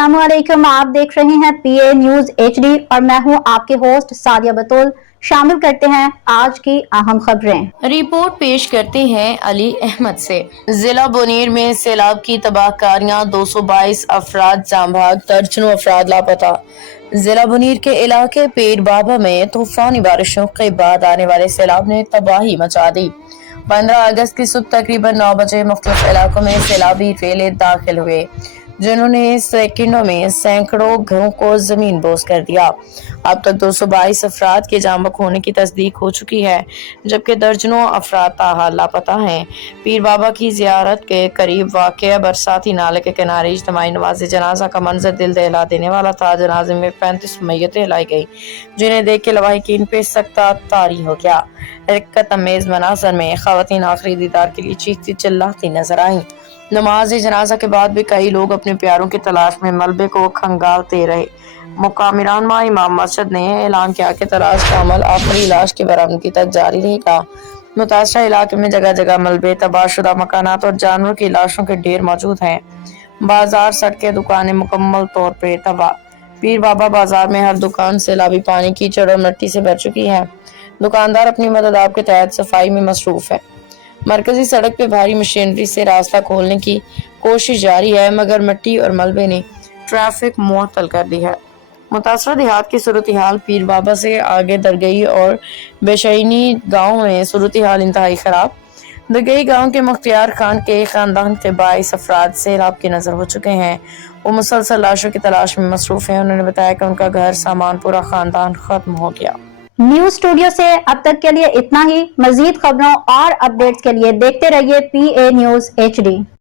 अस्सलामुअलैकुम, आप देख रहे हैं पीए न्यूज एचडी और मैं हूं आपके होस्ट सादिया बतूल। शामिल करते हैं आज की अहम खबरें। रिपोर्ट पेश करते हैं अली अहमद से। जिला बोनेर में सैलाब की तबाहकारियां, 222 अफराद जाम भाग, दर्जनों अफराद लापता। जिला बोनेर के इलाके पीर बाबा में तूफानी बारिशों के बाद आने वाले सैलाब ने तबाही मचा दी। 15 अगस्त की सुबह तकरीबन 9 बजे मुख्तलिफ इलाकों में सैलाबी रेले दाखिल हुए, जिन्होंने सेकंडों में सैकड़ों घरों को जमीन बोस कर दिया। अब तक 222 अफराद के जाम बहक होने की तस्दीक हो चुकी है, जबकि दर्जनों अफराद ताहाल लापता हैं। पीर बाबा की जियारत के करीब वाक़या बरसाती नाले के किनारे इज्तिमाई नमाज़ जनाजा का मंजर दिल दहला देने वाला था। जनाजे में 35 मैयतें लाई गई, जिन्हें देख के लवाहिकीन पे सख्ता तारी हो गया। रिक्कत अमेज मनाजर में खवातीन आखिरी दीदार के लिए चीखती चिल्लाती नजर आई। नमाज जनाजा के बाद भी कई लोग अपने प्यारों की तलाश में मलबे को खंगालते रहे। मुकामी रहनुमा इमाम मस्जिद ने ऐलान किया कि तलाश का अमल आखिरी लाश की बरामदगी तक जारी रहेगा। मुतासरा इलाके में जगह जगह मलबे, तबाहशुदा मकानात और जानवरों की लाशों के ढेर मौजूद हैं। बाजार, सड़कें, दुकानें मुकम्मल तौर पर तबाह। पीर बाबा बाजार में हर दुकान सैलाबी पानी, कीचड़ और मिट्टी से भर चुकी है। दुकानदार अपनी मदद आप के तहत सफाई में मसरूफ है। मरकजी सड़क पे भारी मशीनरी से रास्ता खोलने की कोशिश जारी है, मगर मिट्टी और मलबे ने ट्रैफिक मुअत्तल कर दी है। मुतासरा देहात की सूरत हाल पीर बाबा से आगे दरगई और बेशईनी गांव में सूरत हाल इंतहाई खराब। दरगई गांव के मुख्तियार खान के खानदान के 22 अफराद सैलाब के नजर हो चुके हैं। वो मुसलसल लाशों की तलाश में मसरूफ हैं। उन्होंने बताया कि उनका घर, सामान, पूरा खानदान खत्म हो गया। न्यूज स्टूडियो से अब तक के लिए इतना ही। मजीद खबरों और अपडेट्स के लिए देखते रहिए पीए न्यूज एचडी।